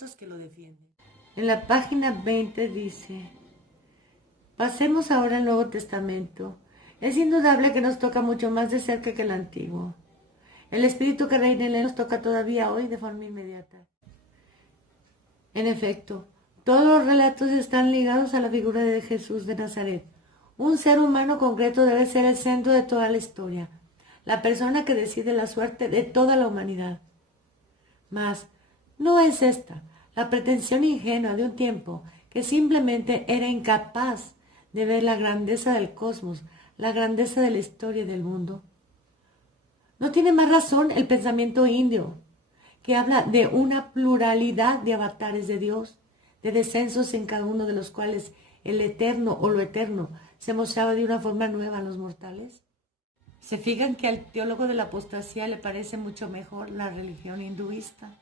estos que lo defienden. En la página 20 dice: pasemos ahora al Nuevo Testamento. Es indudable que nos toca mucho más de cerca que el Antiguo. El espíritu que reina en él nos toca todavía hoy de forma inmediata. En efecto, todos los relatos están ligados a la figura de Jesús de Nazaret. Un ser humano concreto debe ser el centro de toda la historia, la persona que decide la suerte de toda la humanidad. Mas, ¿no es esta la pretensión ingenua de un tiempo que simplemente era incapaz de ver la grandeza del cosmos, la grandeza de la historia del mundo? No tiene más razón el pensamiento indio, que habla de una pluralidad de avatares de Dios, de descensos en cada uno de los cuales el eterno o lo eterno se mostraba de una forma nueva a los mortales. Se fijan que al teólogo de la apostasía le parece mucho mejor la religión hinduista.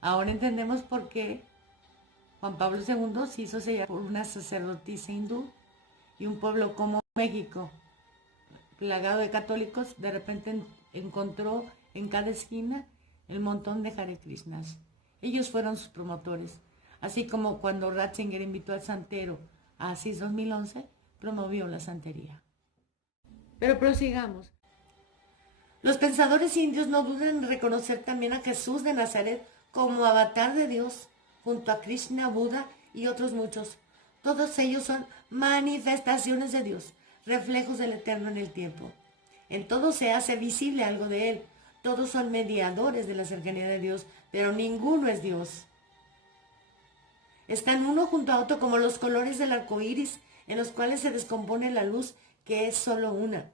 Ahora entendemos por qué Juan Pablo II se hizo sellar por una sacerdotisa hindú y un pueblo como México, plagado de católicos, de repente encontró en cada esquina el montón de Hare Krishnas. Ellos fueron sus promotores, así como cuando Ratzinger invitó al santero a Asís 2011, promovió la santería. Pero prosigamos. Los pensadores indios no dudan en reconocer también a Jesús de Nazaret como avatar de Dios, junto a Krishna, Buda y otros muchos. Todos ellos son manifestaciones de Dios, reflejos del Eterno en el tiempo. En todo se hace visible algo de Él. Todos son mediadores de la cercanía de Dios, pero ninguno es Dios. Están uno junto a otro como los colores del arco iris, en los cuales se descompone la luz, que es solo una.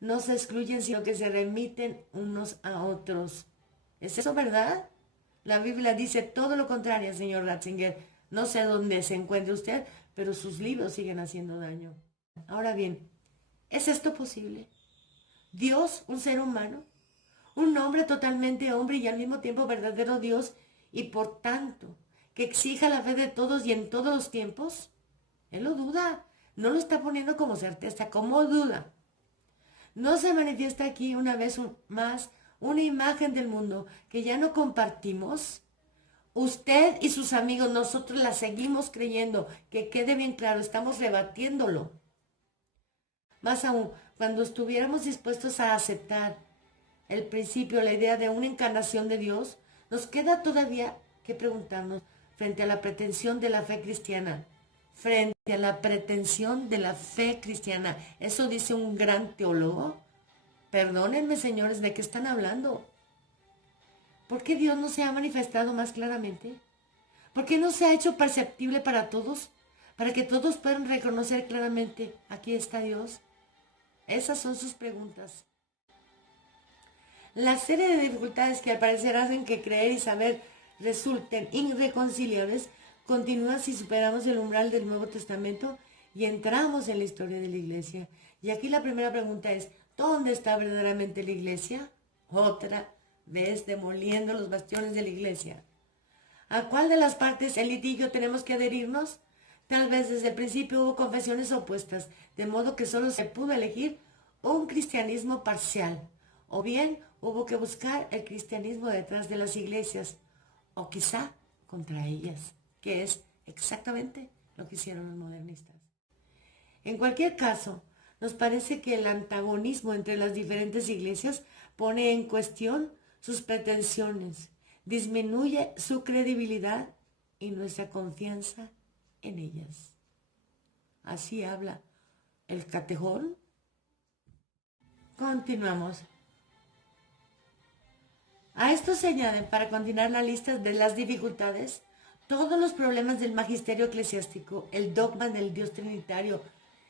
No se excluyen, sino que se remiten unos a otros. ¿Es eso verdad? La Biblia dice todo lo contrario, señor Ratzinger. No sé dónde se encuentre usted, pero sus libros siguen haciendo daño. Ahora bien, ¿es esto posible? ¿Dios, un ser humano? ¿Un hombre totalmente hombre y al mismo tiempo verdadero Dios y por tanto que exija la fe de todos y en todos los tiempos? Él lo duda, no lo está poniendo como certeza, como duda. ¿No se manifiesta aquí una vez más una imagen del mundo que ya no compartimos? Usted y sus amigos, nosotros la seguimos creyendo, que quede bien claro, estamos rebatiéndolo. Más aún, cuando estuviéramos dispuestos a aceptar el principio, la idea de una encarnación de Dios, nos queda todavía que preguntarnos frente a la pretensión de la fe cristiana. Frente a la pretensión de la fe cristiana. Eso dice un gran teólogo. Perdónenme, señores, ¿de qué están hablando? ¿Por qué Dios no se ha manifestado más claramente? ¿Por qué no se ha hecho perceptible para todos? Para que todos puedan reconocer claramente, aquí está Dios. Esas son sus preguntas. La serie de dificultades que al parecer hacen que creer y saber resulten irreconciliables continúa si superamos el umbral del Nuevo Testamento y entramos en la historia de la Iglesia. Y aquí la primera pregunta es, ¿dónde está verdaderamente la Iglesia? Otra vez demoliendo los bastiones de la Iglesia. ¿A cuál de las partes, él y yo, tenemos que adherirnos? Tal vez desde el principio hubo confesiones opuestas, de modo que solo se pudo elegir un cristianismo parcial. O bien hubo que buscar el cristianismo detrás de las iglesias, o quizá contra ellas, que es exactamente lo que hicieron los modernistas. En cualquier caso, nos parece que el antagonismo entre las diferentes iglesias pone en cuestión sus pretensiones, disminuye su credibilidad y nuestra confianza en ellas. Así habla el Catejón. Continuamos. A esto se añaden, para continuar la lista de las dificultades, todos los problemas del magisterio eclesiástico. El dogma del Dios trinitario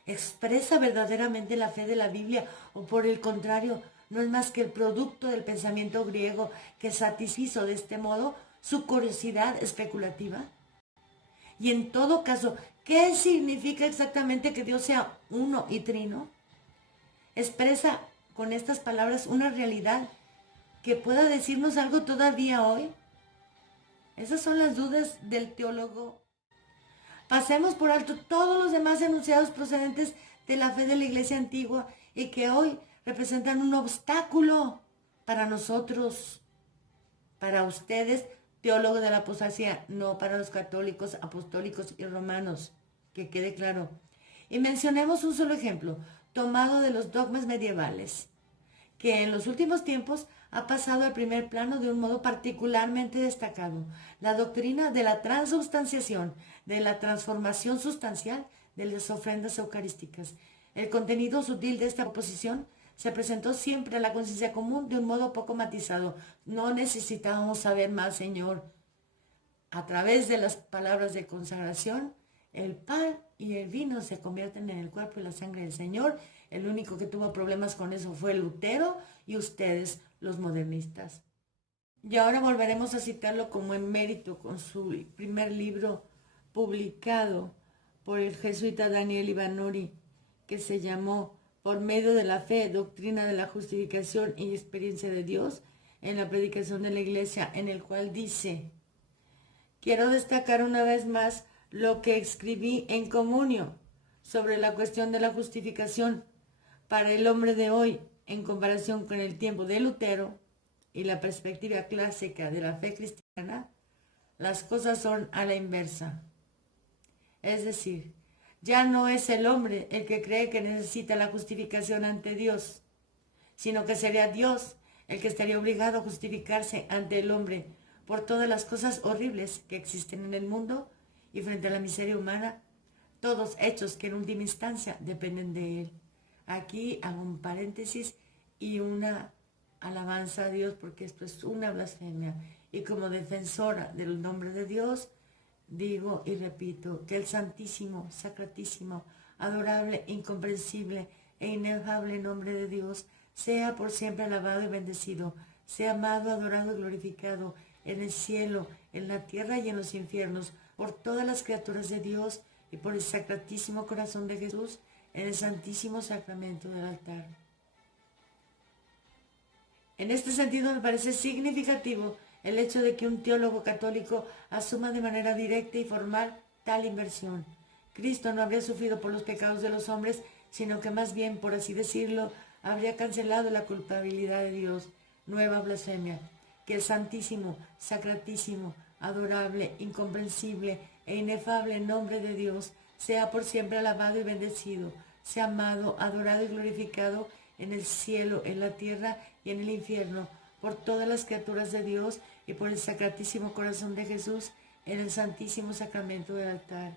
expresa verdaderamente la fe de la Biblia, o por el contrario, no es más que el producto del pensamiento griego que satisfizo de este modo su curiosidad especulativa. Y en todo caso, ¿qué significa exactamente que Dios sea uno y trino? Expresa con estas palabras una realidad que pueda decirnos algo todavía hoy. Esas son las dudas del teólogo. Pasemos por alto todos los demás enunciados procedentes de la fe de la Iglesia antigua y que hoy representan un obstáculo para nosotros, para ustedes, teólogo de la apostasía, no para los católicos, apostólicos y romanos, que quede claro. Y mencionemos un solo ejemplo, tomado de los dogmas medievales, que en los últimos tiempos ha pasado al primer plano de un modo particularmente destacado, la doctrina de la transubstanciación, de la transformación sustancial de las ofrendas eucarísticas. El contenido sutil de esta oposición se presentó siempre a la conciencia común de un modo poco matizado. No necesitábamos saber más, Señor. A través de las palabras de consagración, el pan y el vino se convierten en el cuerpo y la sangre del Señor. El único que tuvo problemas con eso fue Lutero y ustedes, los modernistas. Y ahora volveremos a citarlo como emérito con su primer libro publicado por el jesuita Daniel Ivanori, que se llamó Por medio de la fe, doctrina de la justificación y experiencia de Dios en la predicación de la Iglesia, en el cual dice: quiero destacar una vez más lo que escribí en Comunio sobre la cuestión de la justificación para el hombre de hoy en comparación con el tiempo de Lutero y la perspectiva clásica de la fe cristiana. Las cosas son a la inversa. Es decir, ya no es el hombre el que cree que necesita la justificación ante Dios, sino que sería Dios el que estaría obligado a justificarse ante el hombre por todas las cosas horribles que existen en el mundo y frente a la miseria humana, todos hechos que en última instancia dependen de él. Aquí hago un paréntesis y una alabanza a Dios, porque esto es una blasfemia. Y como defensora del nombre de Dios, digo y repito que el santísimo, sacratísimo, adorable, incomprensible e inefable nombre de Dios sea por siempre alabado y bendecido, sea amado, adorado y glorificado en el cielo, en la tierra y en los infiernos, por todas las criaturas de Dios y por el sacratísimo corazón de Jesús en el santísimo sacramento del altar. En este sentido me parece significativo el hecho de que un teólogo católico asuma de manera directa y formal tal inversión. Cristo no habría sufrido por los pecados de los hombres, sino que más bien, por así decirlo, habría cancelado la culpabilidad de Dios. Nueva blasfemia. Que el santísimo, sacratísimo, adorable, incomprensible e inefable nombre de Dios sea por siempre alabado y bendecido, sea amado, adorado y glorificado en el cielo, en la tierra y en el infierno, por todas las criaturas de Dios y por el sacratísimo corazón de Jesús en el santísimo sacramento del altar.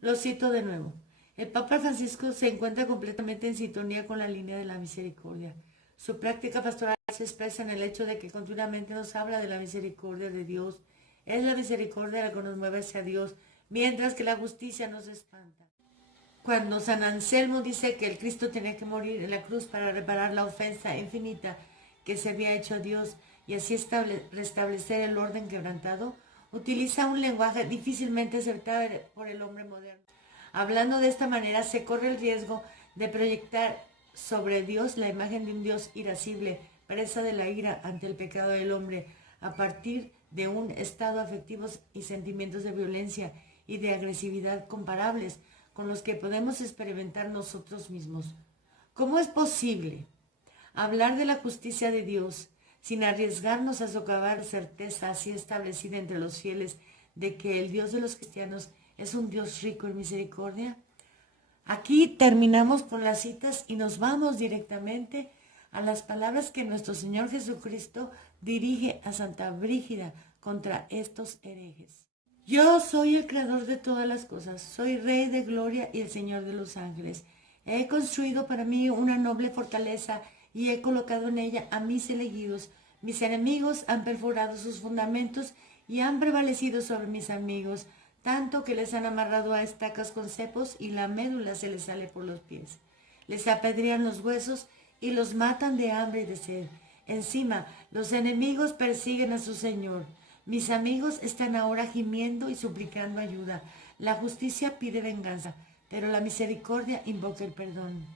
Lo cito de nuevo. El Papa Francisco se encuentra completamente en sintonía con la línea de la misericordia. Su práctica pastoral se expresa en el hecho de que continuamente nos habla de la misericordia de Dios. Es la misericordia la que nos mueve hacia Dios, mientras que la justicia nos espanta. Cuando San Anselmo dice que el Cristo tenía que morir en la cruz para reparar la ofensa infinita que se había hecho a Dios y así restablecer el orden quebrantado, utiliza un lenguaje difícilmente aceptable por el hombre moderno. Hablando de esta manera, se corre el riesgo de proyectar sobre Dios la imagen de un Dios irascible, presa de la ira ante el pecado del hombre, a partir de un estado afectivo y sentimientos de violencia y de agresividad comparables con los que podemos experimentar nosotros mismos. ¿Cómo es posible hablar de la justicia de Dios sin arriesgarnos a socavar certeza así establecida entre los fieles de que el Dios de los cristianos es un Dios rico en misericordia? Aquí terminamos con las citas y nos vamos directamente a las palabras que nuestro Señor Jesucristo dirige a Santa Brígida contra estos herejes. Yo soy el creador de todas las cosas, soy Rey de gloria y el Señor de los ángeles. He construido para mí una noble fortaleza y he colocado en ella a mis elegidos. Mis enemigos han perforado sus fundamentos y han prevalecido sobre mis amigos, tanto que les han amarrado a estacas con cepos y la médula se les sale por los pies. Les apedrean los huesos y los matan de hambre y de sed. Encima, los enemigos persiguen a su Señor. Mis amigos están ahora gimiendo y suplicando ayuda. La justicia pide venganza, pero la misericordia invoca el perdón.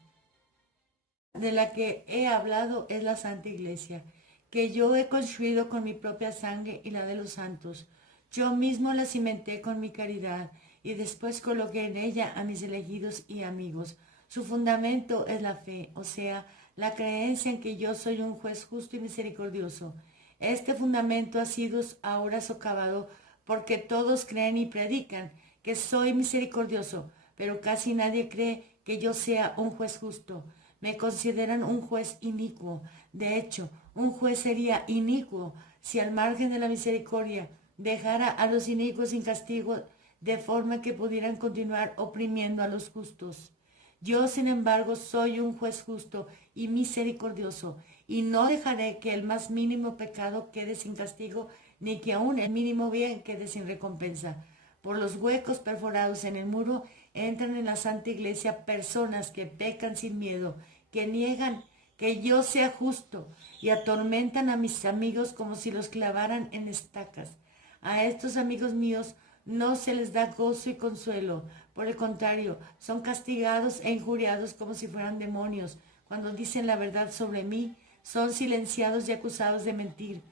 De la que he hablado es la Santa Iglesia, que yo he construido con mi propia sangre y la de los santos. Yo mismo la cimenté con mi caridad y después coloqué en ella a mis elegidos y amigos. Su fundamento es la fe, o sea, la creencia en que yo soy un juez justo y misericordioso. Este fundamento ha sido ahora socavado porque todos creen y predican que soy misericordioso, pero casi nadie cree que yo sea un juez justo. Me consideran un juez inicuo. De hecho, un juez sería inicuo si al margen de la misericordia dejara a los inicuos sin castigo, de forma que pudieran continuar oprimiendo a los justos. Yo, sin embargo, soy un juez justo y misericordioso, y no dejaré que el más mínimo pecado quede sin castigo, ni que aun el mínimo bien quede sin recompensa. Por los huecos perforados en el muro entran en la Santa Iglesia personas que pecan sin miedo, que niegan que yo sea justo y atormentan a mis amigos como si los clavaran en estacas. A estos amigos míos no se les da gozo y consuelo. Por el contrario, son castigados e injuriados como si fueran demonios. Cuando dicen la verdad sobre mí, son silenciados y acusados de mentir.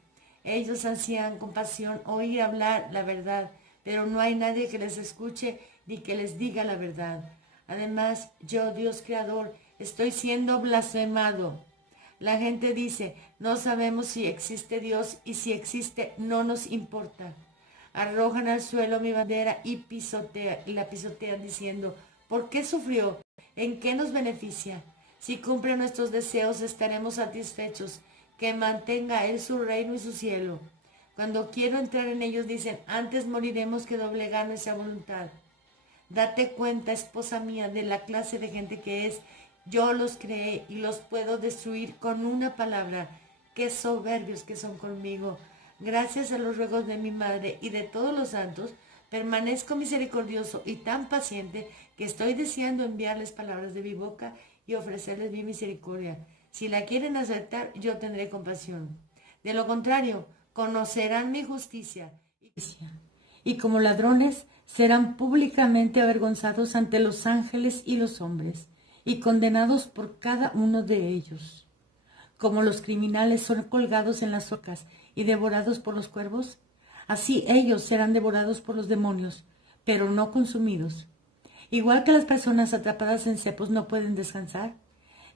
Ellos ansían con pasión oír hablar la verdad, pero no hay nadie que les escuche ni que les diga la verdad. Además, yo, Dios Creador, estoy siendo blasfemado. La gente dice, no sabemos si existe Dios, y si existe no nos importa. Arrojan al suelo mi bandera y la pisotean diciendo, ¿por qué sufrió? ¿En qué nos beneficia? Si cumple nuestros deseos estaremos satisfechos. Que mantenga Él su reino y su cielo. Cuando quiero entrar en ellos dicen, antes moriremos que doblegar nuestra voluntad. Date cuenta, esposa mía, de la clase de gente que es. Yo los creé y los puedo destruir con una palabra. Qué soberbios que son conmigo. Gracias a los ruegos de mi madre y de todos los santos, permanezco misericordioso y tan paciente que estoy deseando enviarles palabras de mi boca y ofrecerles mi misericordia. Si la quieren aceptar, yo tendré compasión. De lo contrario, conocerán mi justicia. Y como ladrones, serán públicamente avergonzados ante los ángeles y los hombres, y condenados por cada uno de ellos. Como los criminales son colgados en las rocas y devorados por los cuervos, así ellos serán devorados por los demonios, pero no consumidos. Igual que las personas atrapadas en cepos no pueden descansar,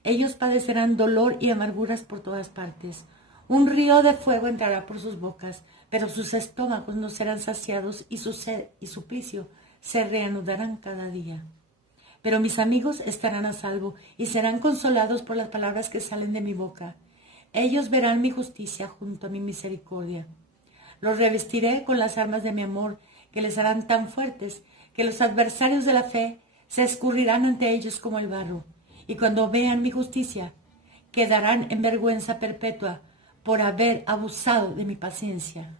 ellos padecerán dolor y amarguras por todas partes. Un río de fuego entrará por sus bocas, pero sus estómagos no serán saciados y su sed y suplicio se reanudarán cada día. Pero mis amigos estarán a salvo y serán consolados por las palabras que salen de mi boca. Ellos verán mi justicia junto a mi misericordia. Los revestiré con las armas de mi amor, que les harán tan fuertes que los adversarios de la fe se escurrirán ante ellos como el barro. Y cuando vean mi justicia, quedarán en vergüenza perpetua por haber abusado de mi paciencia.